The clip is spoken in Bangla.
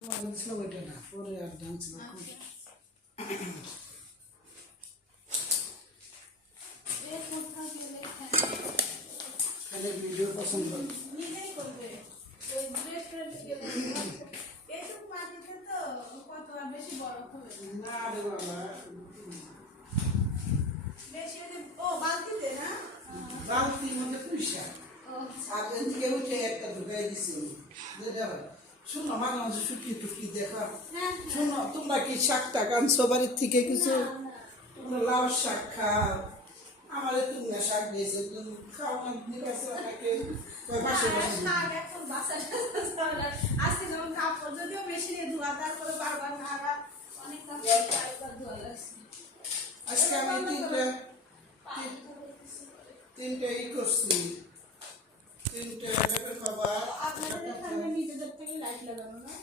ছিল ওইটা না, পরে আর ডান্স খালি ভিডিও পছন্দ নিজেই করবে ওই রেস্টুরেন্টে গেলে এইসব পার্টিতে তো কত আর বেশি বড় হবে না রে বাবা, বেশি ও বালতিতে না বালতির মধ্যে পয়সা আর এদিকে উঠে একটা ঢুকাই দিছি শোনো মাঝে মাঝে শুকিয়ে টুকি দেখা শোনো, তোমরা কি শাকটা কানছো বাড়ির থেকে কিছু? তোমরা লাউ শাক খাও, আমার তুমি না শাক দিয়েছে, তুমি খাও না, নিকাছে আমাকে পাশে শাক এখন বাসায় আজকে যেমন কাপড় যদিও বেশি নিয়ে ধোয়া, তারপরে বারবার নাড়া অনেক কাপড় একবার ধোয়া লাগছে। আজকে আমি তিনটে ই করছি, তিনটে খাবার আপনাদের এখানে নিজেদের থেকে লাইট লাগানো না?